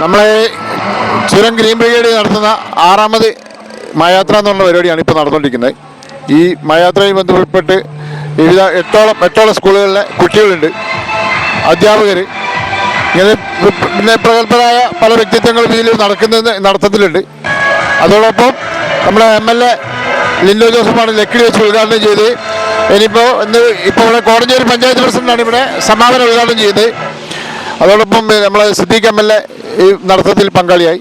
നമ്മളെ ചുരം green brigade നടത്തുന്ന ആറാമത് മയാത്ര എന്നുള്ള പരിപാടിയാണ് ഇപ്പോൾ നടന്നുകൊണ്ടിരിക്കുന്നത്. ഈ മയാത്രയിൽ ബന്ധപ്പെട്ട് വിവിധ എട്ടോളം എട്ടോളം സ്കൂളുകളിലെ കുട്ടികളുണ്ട്. അധ്യാപകർ ഇങ്ങനെ പിന്നെ പ്രഗത്ഭരായ പല വ്യക്തിത്വങ്ങളും ഇതിൽ നടക്കുന്നത് നടത്തത്തിലുണ്ട്. അതോടൊപ്പം നമ്മുടെ എം എൽ എ ലിൻഡോ ജോസഫാണ് ലക്കിടി വെച്ച് ഉദ്ഘാടനം ചെയ്ത് ഇനിയിപ്പോൾ ഇന്ന് ഇപ്പോൾ ഇവിടെ കോടഞ്ചേരി പഞ്ചായത്ത് പ്രസിഡന്റാണ് ഇവിടെ സമാപനം ഉദ്ഘാടനം ചെയ്യുന്നത് അതോടൊപ്പം നമ്മളെ സിദ്ദീഖ് എം എൽ എ ഈ നടത്തത്തിൽ പങ്കാളിയായി.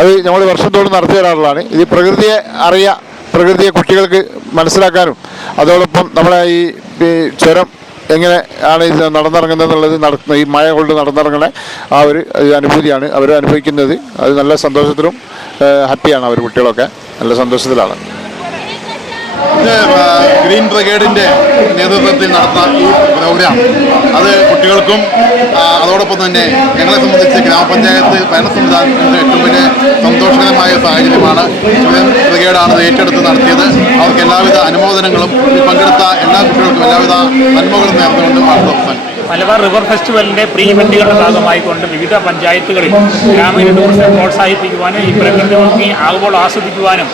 അത് നമ്മൾ വർഷത്തോളം നടത്തി വരാറുള്ളതാണ് ഇത് പ്രകൃതിയെ അറിയ പ്രകൃതിയെ കുട്ടികൾക്ക് മനസ്സിലാക്കാനും അതോടൊപ്പം നമ്മളെ ഈ ചുരം എങ്ങനെ ആണ് ഇത് നടന്നിറങ്ങുന്നത് എന്നുള്ളത് നടത്തുന്ന ഈ മഴ കൊണ്ട് നടന്നിറങ്ങുന്ന ആ ഒരു അനുഭൂതിയാണ് അവർ അനുഭവിക്കുന്നത്. അത് നല്ല സന്തോഷത്തിലും ഹാപ്പിയാണ് അവർ കുട്ടികളൊക്കെ. നല്ല സന്തോഷത്തിലാണ്. ഗ്രീൻ ബ്രിഗേഡിന്റെ നേതൃത്വത്തിൽ നടത്തുന്ന ഈ പ്രോഗ്രാം. അത് കുട്ടികൾക്കും അതോടൊപ്പം തന്നെ ഞങ്ങളെ സംബന്ധിച്ച് ഗ്രാമപഞ്ചായത്ത് ഭരണ സംവിധാനത്തിന്റെ ഏറ്റവും വലിയ സന്തോഷകരമായ സാഹചര്യമാണ് ബ്രിഗേഡാണ് ഇത് ഏറ്റെടുത്ത് നടത്തിയത്. അവർക്ക് എല്ലാവിധ അനുമോദനങ്ങളും പങ്കെടുത്ത എല്ലാ കുട്ടികൾക്കും എല്ലാവിധ നന്മകളും നേർന്നുകൊണ്ട് വാർത്ത മലബാർ റിവർ ഫെസ്റ്റിവലിന്റെ പ്രീ ഇവന്റുകളുടെ ഭാഗമായിക്കൊണ്ട് വിവിധ പഞ്ചായത്തുകളിൽ ഗ്രാമീണ ടൂറിസം പ്രോത്സാഹിപ്പിക്കുവാനും ഈ പ്രകൃതി ഭംഗി ആഗോളം ആസ്വദിക്കുവാനും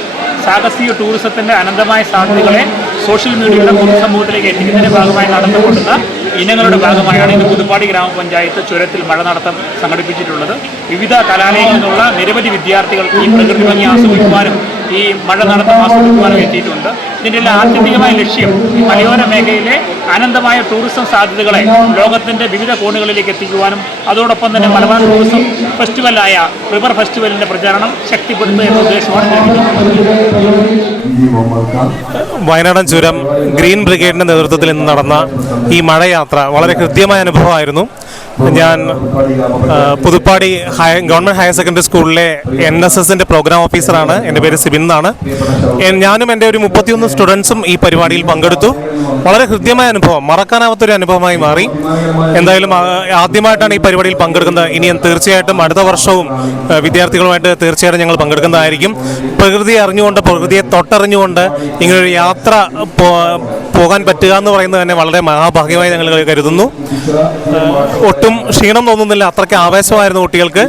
സാഹസിക ടൂറിസത്തിന്റെ അനന്തമായ സാധ്യതകളെ സോഷ്യൽ മീഡിയയുടെ പൊതുസമൂഹത്തിലേക്ക് എത്തിക്കുന്നതിന്റെ ഭാഗമായി നടന്നുകൊണ്ടുന്ന ഇനങ്ങളുടെ ഭാഗമായാണ് ഇന്ന് പുതുപ്പാടി ഗ്രാമപഞ്ചായത്ത് ചുരത്തിൽ മഴ നടത്തം സംഘടിപ്പിച്ചിട്ടുള്ളത്. വിവിധ കലാലയങ്ങളിൽ നിന്നുള്ള നിരവധി വിദ്യാർത്ഥികൾ ഈ പ്രകൃതി ഭംഗി ആസ്വദിക്കുവാനും ഈ മഴ നടത്തം ആസ്വദിക്കുവാനും എത്തിയിട്ടുണ്ട്. ഇതിന്റെ ആത്യന്തികമായ ലക്ഷ്യം മലയോര മേഖലയിലെ അനന്തമായ ടൂറിസം സാധ്യതകളെ ലോകത്തിന്റെ വിവിധ കോണുകളിലേക്ക് എത്തിക്കുവാനും അതോടൊപ്പം തന്നെ മലബാർ ടൂറിസം ഫെസ്റ്റിവലായ റിവർ ഫെസ്റ്റിവലിന്റെ പ്രചാരണം ശക്തിപ്പെടുത്തുക എന്ന ഉദ്ദേശമാണ് വയനാടൻ ചുരം ഗ്രീൻ ബ്രിഗേഡിന്റെ നേതൃത്വത്തിൽ ഇന്ന് നടന്ന ഈ മഴയാത്ര വളരെ ഹൃദ്യമായ അനുഭവമായിരുന്നു. ഞാൻ Puthuppadi higher government higher secondary സ്കൂളിലെ എൻ എസ് എസിന്റെ പ്രോഗ്രാം ഓഫീസറാണ്. എന്റെ പേര് സിബിൻ എന്നാണ്. ഞാനും എന്റെ ഒരു മുപ്പത്തിയൊന്ന് സ്റ്റുഡൻസും ഈ പരിപാടിയിൽ പങ്കെടുത്തു. വളരെ ഹൃദ്യമായ അനുഭവം മറക്കാനാവാത്തൊരു അനുഭവമായി മാറി. എന്തായാലും ആദ്യമായിട്ടാണ് ഈ പരിപാടിയിൽ പങ്കെടുക്കുന്നത്. ഇനി തീർച്ചയായിട്ടും അടുത്ത വർഷവും വിദ്യാർത്ഥികളുമായിട്ട് തീർച്ചയായിട്ടും ഞങ്ങൾ പങ്കെടുക്കുന്നതായിരിക്കും. പ്രകൃതിയെ അറിഞ്ഞുകൊണ്ട് പ്രകൃതിയെ തൊട്ടറിഞ്ഞുകൊണ്ട് ഇങ്ങനൊരു യാത്ര പോകാൻ പറ്റുക എന്ന് പറയുന്നത് തന്നെ വളരെ മഹാഭാഗ്യമായി ഞങ്ങൾ കരുതുന്നു. ഒട്ടും ക്ഷീണം തോന്നുന്നില്ല. അത്രയ്ക്ക് ആവേശമായിരുന്നു കുട്ടികൾക്ക്.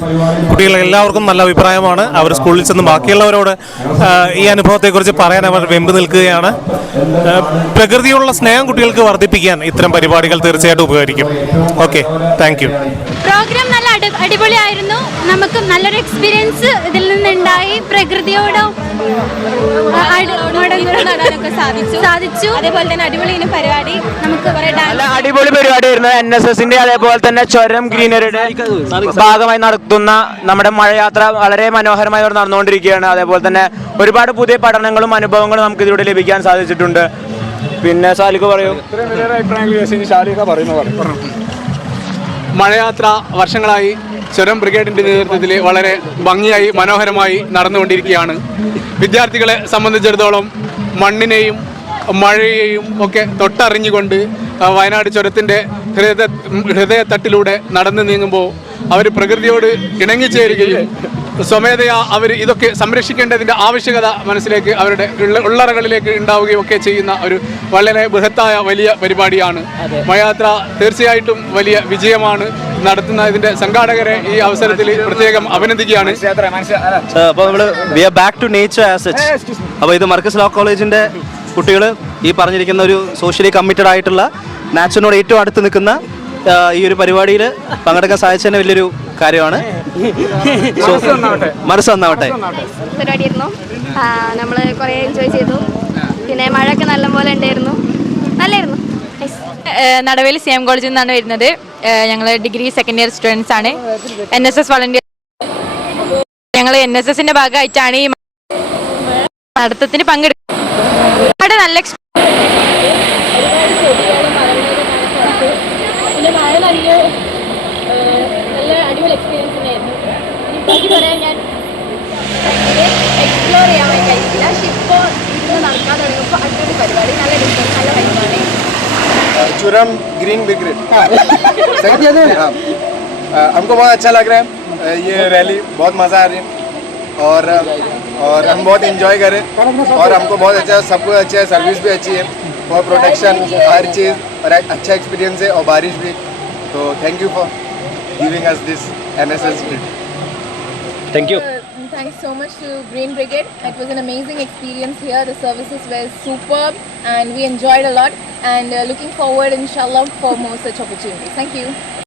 കുട്ടികൾ എല്ലാവർക്കും നല്ല അഭിപ്രായമാണ്. അവർ സ്കൂളിൽ ചെന്ന് ബാക്കിയുള്ളവരോട് ഈ അനുഭവത്തെക്കുറിച്ച് പറയാൻ അവർ വെമ്പ് നിൽക്കുകയാണ്. പ്രകൃതിയുള്ള സ്നേഹം കുട്ടികൾക്ക് വർദ്ധിപ്പിക്കാൻ ഇത്തരം പരിപാടികൾ തീർച്ചയായിട്ടും ഉപകരിക്കും. ഓക്കെ താങ്ക് പ്രോഗ്രാം നല്ല അടിപൊളിയായിരുന്നു. നമുക്ക് നല്ലൊരു എക്സ്പീരിയൻസ് ഇതിൽ നിന്നുണ്ടായി. പ്രകൃതിയോടും നടാനൊക്കെ സാധിച്ചു. സാധിച്ചു. അതേപോലെ തന്നെ അടിപൊളി ഇനി പരിപാടി. നമുക്ക് കുറെ നല്ല അടിപൊളി പരിപാടിയായിരുന്നു എൻ എസ് എസിന്റെ അതേപോലെ തന്നെ ചുരം ഗ്രീനറിയുടെ ഭാഗമായി നടത്തുന്ന നമ്മുടെ മഴയാത്ര വളരെ മനോഹരമായി ഇവിടെ നടന്നുകൊണ്ടിരിക്കുകയാണ്. അതേപോലെ തന്നെ ഒരുപാട് പുതിയ പഠനങ്ങളും അനുഭവങ്ങളും നമുക്ക് ഇതിലൂടെ ലഭിക്കാൻ സാധിച്ചിട്ടുണ്ട്. പിന്നെ സാലിക്ക് പറയൂ. മഴയാത്ര വർഷങ്ങളായി ചുരം ബ്രിഗേഡിന്റെ നേതൃത്വത്തിൽ വളരെ ഭംഗിയായി മനോഹരമായി നടന്നുകൊണ്ടിരിക്കുകയാണ്. വിദ്യാർത്ഥികളെ സംബന്ധിച്ചിടത്തോളം മണ്ണിനെയും മഴയെയും ഒക്കെ തൊട്ടറിഞ്ഞുകൊണ്ട് വയനാട് ചുരത്തിന്റെ ഹൃദയ ഹൃദയത്തട്ടിലൂടെ നടന്നു നീങ്ങുമ്പോൾ അവർ പ്രകൃതിയോട് ഇണങ്ങിച്ചേരുകയും സ്വമേധയാ അവർ ഇതൊക്കെ സംരക്ഷിക്കേണ്ടതിന്റെ ആവശ്യകത മനസ്സിലേക്ക് അവരുടെ ഉള്ള- ഉള്ളറകളിലേക്ക് ഉണ്ടാവുകയും ഒക്കെ ചെയ്യുന്ന ഒരു വളരെ ബൃഹത്തായ വലിയ പരിപാടിയാണ്. മയാത്ര തീർച്ചയായിട്ടും വലിയ വിജയമാണ് നടത്തുന്ന ഇതിന്റെ സംഘാടകരെ ഈ അവസരത്തിൽ പ്രത്യേകം അഭിനന്ദിക്കുകയാണ്. അപ്പോൾ നമ്മൾ we are back to nature as such അപ്പോൾ ഇത് മർക്കസ് ലോ കോളേജിന്റെ കുട്ടികൾ ഈ പറഞ്ഞിരിക്കുന്ന ഒരു സോഷ്യലി കമ്മിറ്റഡ് ആയിട്ടുള്ള നാച്ചറിനോട് ഏറ്റവും അടുത്ത് നിൽക്കുന്ന ഈ ഒരു പരിപാടിയിൽ പങ്കെടുക്കാൻ സാധിച്ചതിന് വലിയൊരു കാര്യമാണ്. മനസ്സ് നന്നാവട്ടെ പരിപാടിയായിരുന്നു. നമ്മൾ കുറേ എൻജോയ് ചെയ്തു. പിന്നെ മഴയൊക്കെ നല്ലപോലെ ഉണ്ടായിരുന്നു. നല്ലായിരുന്നു. നടവേലി സി എം കോളേജിൽ നിന്നാണ് വരുന്നത്. ഞങ്ങൾ ഡിഗ്രി സെക്കൻഡ് ഇയർ സ്റ്റുഡൻസ് ആണ്. എൻ എസ് എസ് വളണ്ടിയർ ഞങ്ങൾ എൻ എസ് എസിന്റെ ഭാഗമായിട്ടാണ് ഈ നടത്തത്തിന് പങ്കെടുക്കുന്നത്. അവിടെ നല്ല परशुराम ग्रीन बिग्रेड सही किया था हाँ।, हाँ। हमको बहुत अच्छा लग रहा है। ये रैली बहुत मज़ा आ रही है। और और हम बहुत इन्जॉय करें और हमको बहुत अच्छा सब कुछ अच्छा है सर्विस भी अच्छी है। और प्रोटेक्शन हर चीज़ और अच्छा एक्सपीरियंस है और बारिश भी। तो thank you for giving us this M S S thank you Thanks so much to Green Brigade. It was an amazing experience here. The services were superb and we enjoyed a lot and uh, looking forward inshallah for more such opportunities. Thank you.